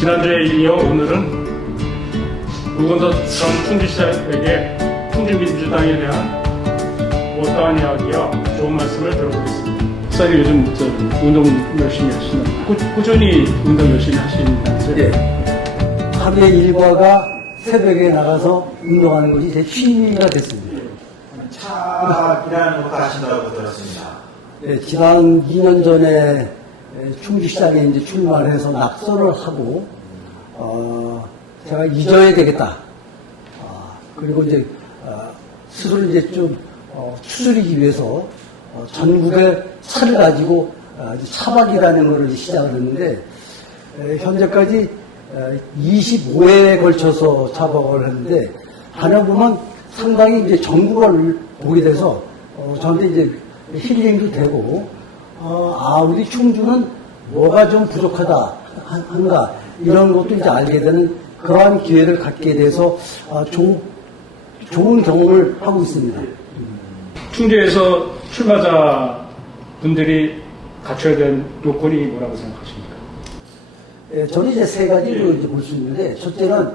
지난주에 이어 오늘은 우건도 전 충주시장에게 충주민주당에 대한 못다한 이야기와 좋은 말씀을 들어보겠습니다. 목사님 요즘 저 운동 열심히 하시나? 꾸, 꾸준히 운동 열심히 하시는지? 예. 하루에 일과가 새벽에 나가서 운동하는 것이 제 취미가 됐습니다. 차 일하는 것도 하신다고 들었습니다. 예, 지난 2년 전에 예, 충주 시장에 이제 출마를 해서 낙선을 하고, 어, 제가 잊어야 되겠다. 아, 그리고 이제, 어, 스스로 이제 좀, 어, 추스리기 위해서, 어, 전국에 차를 가지고, 어, 차박이라는 것을 시작을 했는데, 에, 현재까지 25회에 걸쳐서 차박을 했는데, 하나 보면 상당히 이제 전국을 보게 돼서, 어, 저한테 이제 힐링도 되고, 어, 아, 우리 충주는 뭐가 좀 부족하다, 한- 한가, 이런 것도 이제 알게 되는 그러한 기회를 갖게 돼서, 아, 조- 좋은 경험을 하고 있습니다. 충주에서 출마자 분들이 갖춰야 되는 요건이 뭐라고 생각하십니까? 예, 저는 이제 세 가지로 이제 볼 수 있는데, 첫째는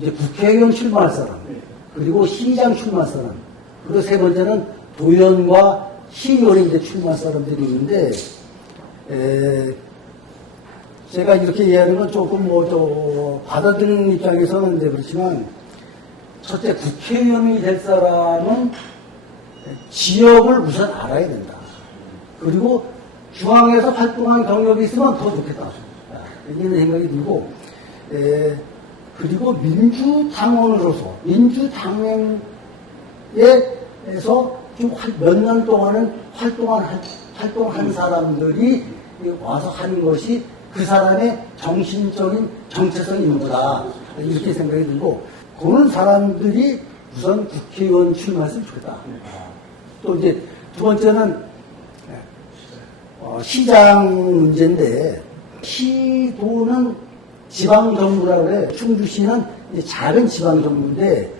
이제 국회의원 출마할 사람, 그리고 시장 출마할 사람, 그리고 세 번째는 도의원과 시의원에 이제 출마할 사람들이 있는데, 에, 제가 이렇게 이해하는 건 조금 뭐, 저, 받아들이는 입장에서는 이제 그렇지만, 첫째 국회의원이 될 사람은 지역을 우선 알아야 된다. 그리고 중앙에서 활동한 경력이 있으면 더 좋겠다. 이런 생각이 들고, 에, 그리고 민주당원으로서, 민주당에서 좀 몇년 동안은 활동한, 활동한 사람들이 와서 하는 것이 그 사람의 정신적인 정체성이 있는 거다. 이렇게 생각이 들고, 그런 사람들이 우선 국회의원 출마했으면 좋겠다. 또 이제 두 번째는 어, 시장 문제인데 시도는 지방정부라고 그래. 충주시는 작은 지방정부인데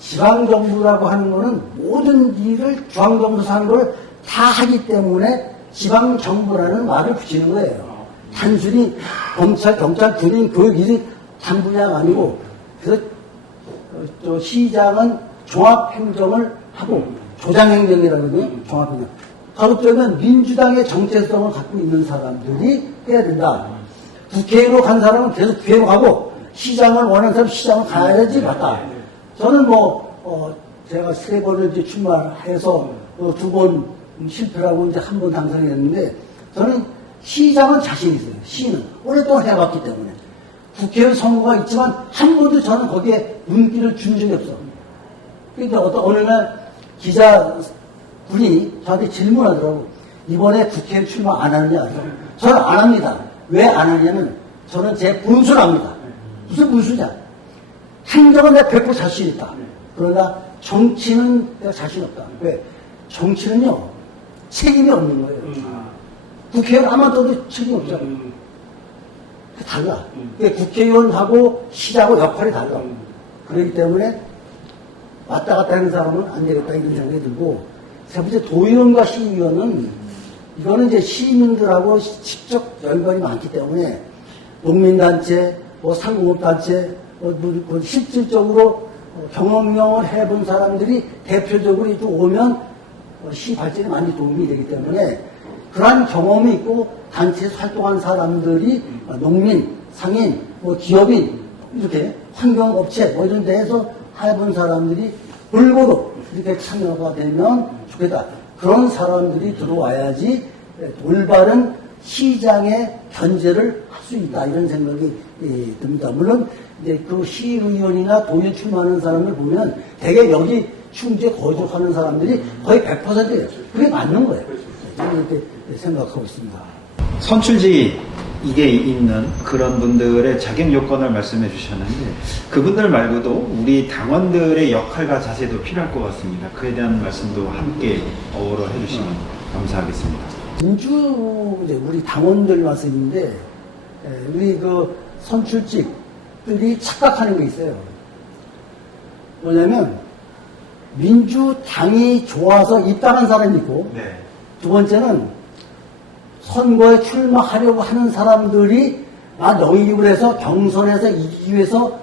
지방정부라고 하는 거는 모든 일을 중앙정부에서 하는 걸 다 하기 때문에 지방정부라는 말을 붙이는 거예요. 단순히 검찰, 경찰, 군인, 교육 일이 단 분야가 아니고 그래서 시장은 종합행정을 하고 조장행정이라거든요. 종합행정. 가급적이면 민주당의 정체성을 갖고 있는 사람들이 해야 된다. 국회의로 간 사람은 계속 국회의로 가고 시장을 원하는 사람 은 시장을 가야지 맞다. 저는 뭐 어, 제가 세 번을 이제 출마해서 어, 두번 실패하고 이제 한 번 당선했는데 저는 시장은 자신 있어요. 시는 오랫동안 해봤기 때문에 국회의원 선거가 있지만 한 번도 저는 거기에 눈길을 준 적이 없어. 그러니까 어떤 어느 날 기자 분이 저한테 질문하더라고. 이번에 국회에 출마 안 하느냐? 저는 안 합니다. 왜 안 하냐면 저는 제 분수를 합니다. 무슨 분수냐? 행정은 내가 100% 자신 있다. 그러나 정치는 내가 자신 없다. 왜? 정치는요, 책임이 없는 거예요. 국회의원 아마 떠도 책임 없잖아. 음, 그 달라. 그게 국회의원하고 시장하고 역할이 달라. 그렇기 때문에 왔다 갔다 하는 사람은 안 되겠다 이런 생각이 들고 세 번째 도의원과 시의원은 이거는 이제 시민들하고 직접 연관이 많기 때문에 농민단체, 뭐 상공업단체, 실질적으로 어, 경험령을 해본 사람들이 대표적으로 이쪽 오면 어, 시 발전에 많이 도움이 되기 때문에 그러한 경험이 있고 단체에서 활동한 사람들이 어, 농민, 상인, 뭐 기업인 이렇게 환경업체 뭐 이런 데에서 해본 사람들이 골고루 이렇게 참여가 되면 좋겠다. 그런 사람들이 들어와야지 올바른 시장의 견제를 할 수 있다 이런 생각이 예, 듭니다. 물론 이제 그 시의원이나 도에 출마하는 사람을 보면 대개 여기 충주에 거주하는 사람들이 거의 100%예요. 그게 맞는 거예요. 이렇게 생각하고 있습니다. 선출직 이게 있는 그런 분들의 자격 요건을 말씀해 주셨는데 그분들 말고도 우리 당원들의 역할과 자세도 필요할 것 같습니다. 그에 대한 말씀도 함께 어우러 해주시면 감사하겠습니다. 민주 이제 우리 당원들 말씀인데 에, 우리 그 선출직들이 착각하는 게 있어요. 뭐냐면 민주당이 좋아서 입당한 사람이 있고 네. 두 번째는 선거에 출마하려고 하는 사람들이 나 영입을 해서 경선에서 이기기 위해서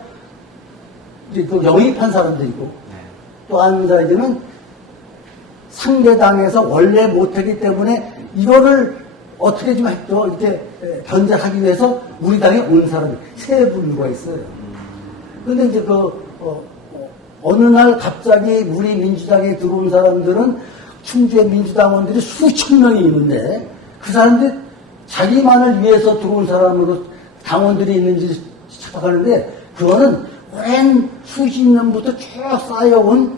이제 그 영입한 사람들이고 네. 또한 가지는 상대당에서 원래 못하기 때문에 이거를 어떻게 좀 했죠. 에, 견제하기 위해서 우리 당에 온 사람이 세 분류가 있어요. 근데 이제 그, 어, 느 날 갑자기 우리 민주당에 들어온 사람들은 충주의 민주당원들이 수천 명이 있는데 그 사람들이 자기만을 위해서 들어온 사람으로 당원들이 있는지 착각하는데 그거는 오랜 수십 년부터 쭉 쌓여온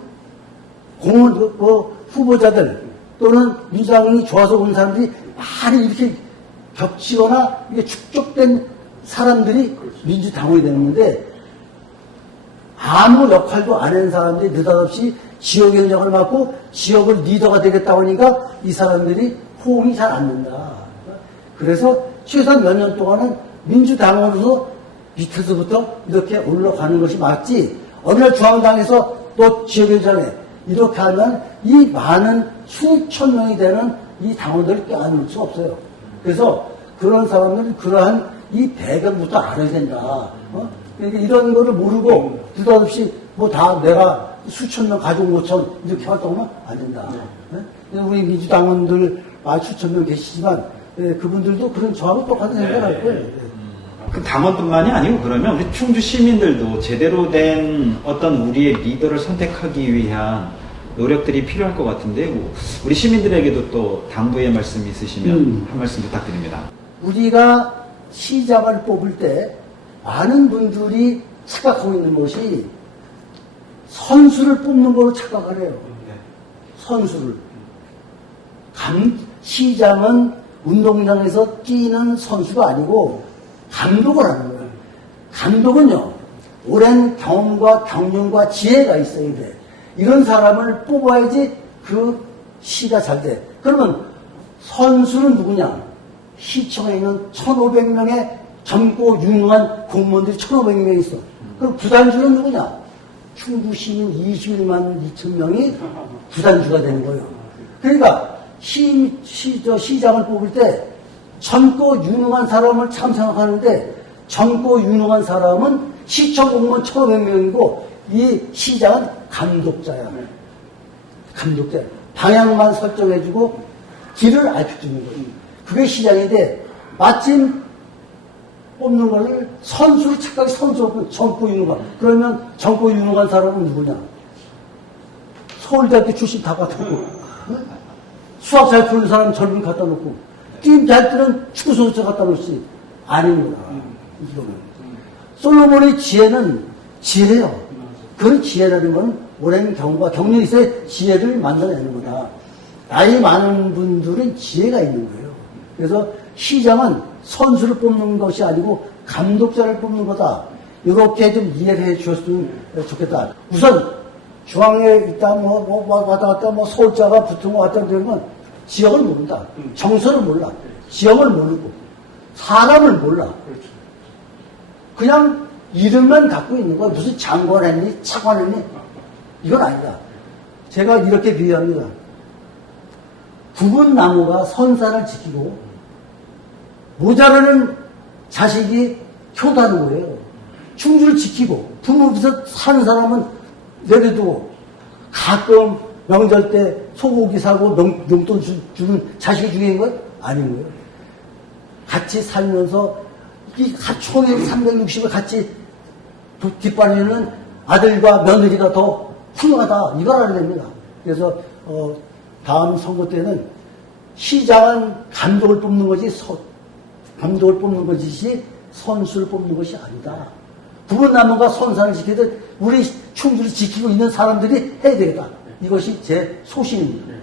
공원 그, 그 후보자들 또는 민주당이 좋아서 온 사람들이 많이 이렇게 겹치거나 이게 축적된 사람들이 민주당원이 되는데 아무 역할도 안 한 사람들이 느닷없이 지역의 역을 맡고 지역을 리더가 되겠다고 하니까 이 사람들이 호응이 잘 안 된다. 그래서 최소한 몇 년 동안은 민주당원으로 밑에서부터 이렇게 올라가는 것이 맞지. 어느 날 중앙당에서 또 지역위원장에 이렇게 하면 이 많은 수천 명이 되는 이 당원들을 껴안을 수 없어요. 그래서 그런 사람들은 그러한 이 배경부터 알아야 된다. 어? 그러니까 이런 거를 모르고 느닷없이 뭐 다 내가 수천 명 가져온 것처럼 이렇게 활동하면 안 된다. 네? 우리 민주당원들 아 수천 명 계시지만 예, 그분들도 그런 저하고 똑같은 생각을 할 거예요. 예. 그 당원뿐만이 아니고 그러면 우리 충주 시민들도 제대로 된 어떤 우리의 리더를 선택하기 위한 노력들이 필요할 것 같은데 뭐 우리 시민들에게도 또 당부의 말씀 있으시면 음. 한 말씀 부탁드립니다. 우리가 시장을 뽑을 때 많은 분들이 착각하고 있는 것이 선수를 뽑는 걸로 착각을 해요. 선수를. 감, 시장은 운동장에서 뛰는 선수가 아니고 감독을 하는 거예요. 감독은요, 오랜 경험과 경륜과 지혜가 있어야 돼. 이런 사람을 뽑아야지 그 시가 잘 돼. 그러면 선수는 누구냐? 시청에 있는 1,500명의 젊고 유능한 공무원들이 1,500명 있어. 그럼 구단주는 누구냐? 충주 시민 21만 2천 명이 구단주가 되는 거예요. 그러니까 시, 시, 저 시장을 뽑을 때 젊고 유능한 사람을 참 생각하는데 젊고 유능한 사람은 시청 공무원 1,500명이고 이 시장은 감독자야. 감독자. 방향만 설정해주고 길을 알려주는 거예요. 그게 시장인데 마침 뽑는 거를 선수로 착각이 선수로 젊고 유능한. 그러면 젊고 유능한 사람은 누구냐? 서울대학교 출신 다 갖다 놓고 응? 수학 잘 푸는 사람 젊은 갖다 놓고 게임 잘 뜨는 축구 선수 갖다 놓지 아니구나. 이거는. 솔로몬의 지혜는 지혜예요. 그 지혜라는 건 오랜 경험과 경륜이 있어야 지혜를 만들어내는 거다. 나이 많은 분들은 지혜가 있는 거예요. 그래서 시장은 선수를 뽑는 것이 아니고 감독자를 뽑는 거다. 이렇게 좀 이해를 해 주셨으면 좋겠다. 우선 중앙에 있다 뭐, 뭐, 뭐 왔다 갔다 뭐 서울자가 붙은 거 왔다 그러면 지역을 모른다. 정서를 몰라. 지역을 모르고 사람을 몰라. 그냥 이름만 갖고 있는 거야. 무슨 장관 했니? 차관 했니? 이건 아니다. 제가 이렇게 비유합니다. 굵은 나무가 선산을 지키고 모자라는 자식이 효다는 거예요. 충주를 지키고 부모 밑에서 사는 사람은 내려두고 가끔 명절 때 소고기 사고 명, 용돈 주, 는 자식이 중요한 건 아닌 거예요. 같이 살면서 이 총액 360을 같이 도- 뒷발리는 아들과 며느리가 더 훌륭하다. 이걸 알아야 됩니다. 그래서 어, 다음 선거 때는 시장은 감독을 뽑는 거지 서- 감독을 뽑는 것이지 선수를 뽑는 것이 아니다. 부분 나무가 선산을 지키듯 우리 충주를 지키고 있는 사람들이 해야 되겠다. 이것이 제 소신입니다.